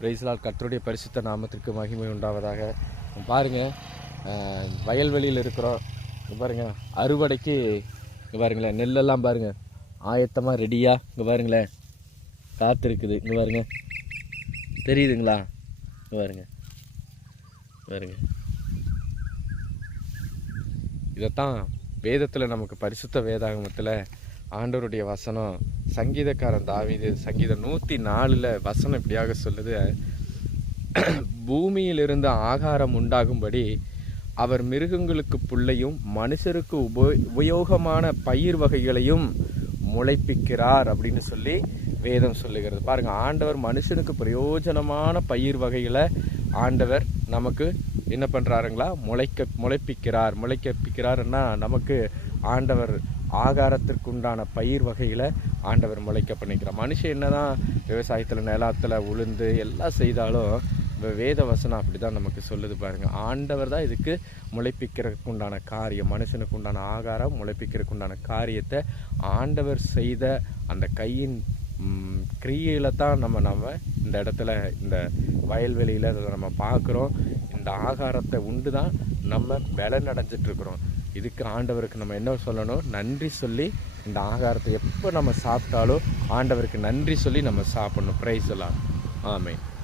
பிரைஸ்லால் கர்த்தருடைய பரிசுத்த நாமத்திற்கு மகிமை உண்டாவதாக. பாருங்கள் வயல்வெளியில் இருக்கிறோம் பாருங்கள் அறுவடைக்கு இங்கே பாருங்களேன் நெல்லெல்லாம் பாருங்கள் ஆயத்தமாக ரெடியாக இங்கே பாருங்களேன் காத்திருக்குது இங்கே பாருங்க. தெரியுதுங்களா? இங்கே பாருங்க பாருங்கள் பாருங்க. இதைத்தான் வேதத்தில் நமக்கு பரிசுத்த வேதாகமத்தில் ஆண்டவருடைய வசனம் சங்கீதக்காரன் தாவிது சங்கீதம் நூற்றி நாலில் வசனம் இப்படியாக சொல்லுது. பூமியிலிருந்து ஆகாரம் உண்டாகும்படி அவர் மிருகங்களுக்கு புல்லையும் மனுஷருக்கு உபயோ உபயோகமான பயிர் வகைகளையும் முளைப்பிக்கிறார் அப்படின்னு சொல்லி வேதம் சொல்லுகிறது. பாருங்கள் ஆண்டவர் மனுஷனுக்கு பிரயோஜனமான பயிர் வகைகளை ஆண்டவர் நமக்கு என்ன பண்ணுறாருங்களா முளைக்க முளைப்பிக்கிறார். முளைக்கப்பிக்கிறாருன்னா நமக்கு ஆண்டவர் ஆகாரத்திற்குண்டான பயிர் வகைகளை ஆண்டவர் முளைக்க பண்ணிக்கிறார். மனுஷன் என்ன தான் விவசாயத்தில் நிலத்தில் உளுந்து எல்லாம் செய்தாலும் இந்த வேத வசனம் அப்படி தான் நமக்கு சொல்லுது பாருங்கள் ஆண்டவர் தான் இதுக்கு முளைப்பிக்கிறதுக்கு உண்டான காரியம். மனுஷனுக்கு உண்டான ஆகாரம் முளைப்பிக்கிறதுக்கு உண்டான காரியத்தை ஆண்டவர் செய்த அந்த கையின் கிரியையில் தான் நம்ம நம்ம இந்த இடத்துல இந்த வயல்வெளியில் அதை நம்ம பார்க்குறோம். இந்த ஆகாரத்தை உண்டு தான் நம்ம பலன் அடைஞ்சிட்டு இதுக்கு ஆண்டவருக்கு நம்ம என்ன சொல்லணும்? நன்றி சொல்லி இந்த ஆகாரத்தை எப்போ நம்ம சாப்பிட்டாலும் ஆண்டவருக்கு நன்றி சொல்லி நம்ம சாப்பிட்ணும். ப்ரைஸ் எல்லாம் ஆமென்